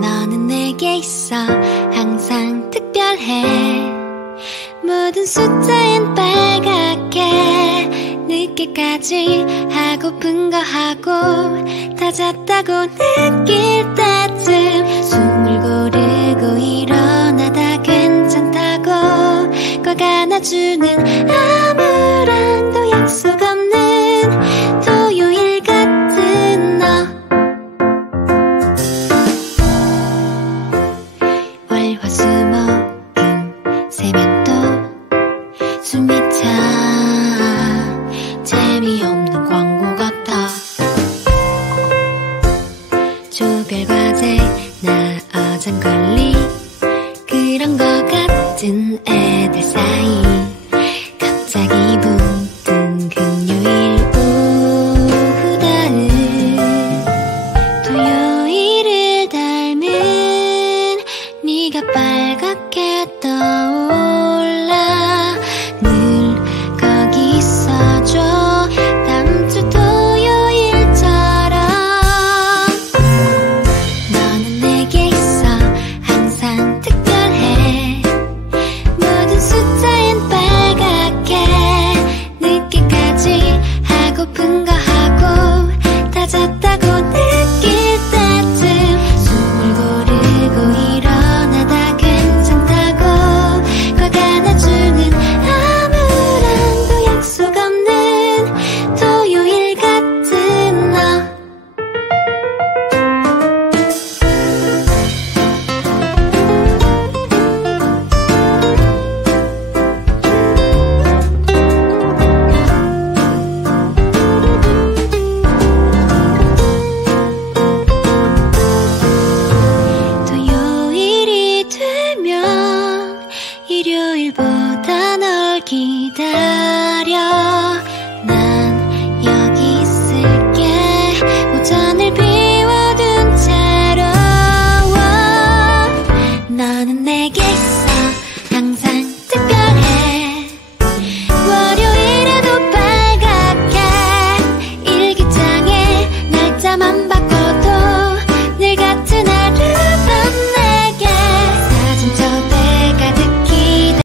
너는 내게 있어 항상 특별해. 모든 숫자엔 빨갛게 늦게까지 하고픈 거 하고 다 잤다고 느낄 때쯤 숨을 고르고 일어나다 괜찮다고 꼭 안아주는 아무랑도 약속 없는 토요일 같은 너. 월화수목금 세면 또 숨이 차 재미없는 광고 같아. 조별과제나 어장관리 그런 거 같은 애들 사이 갑자기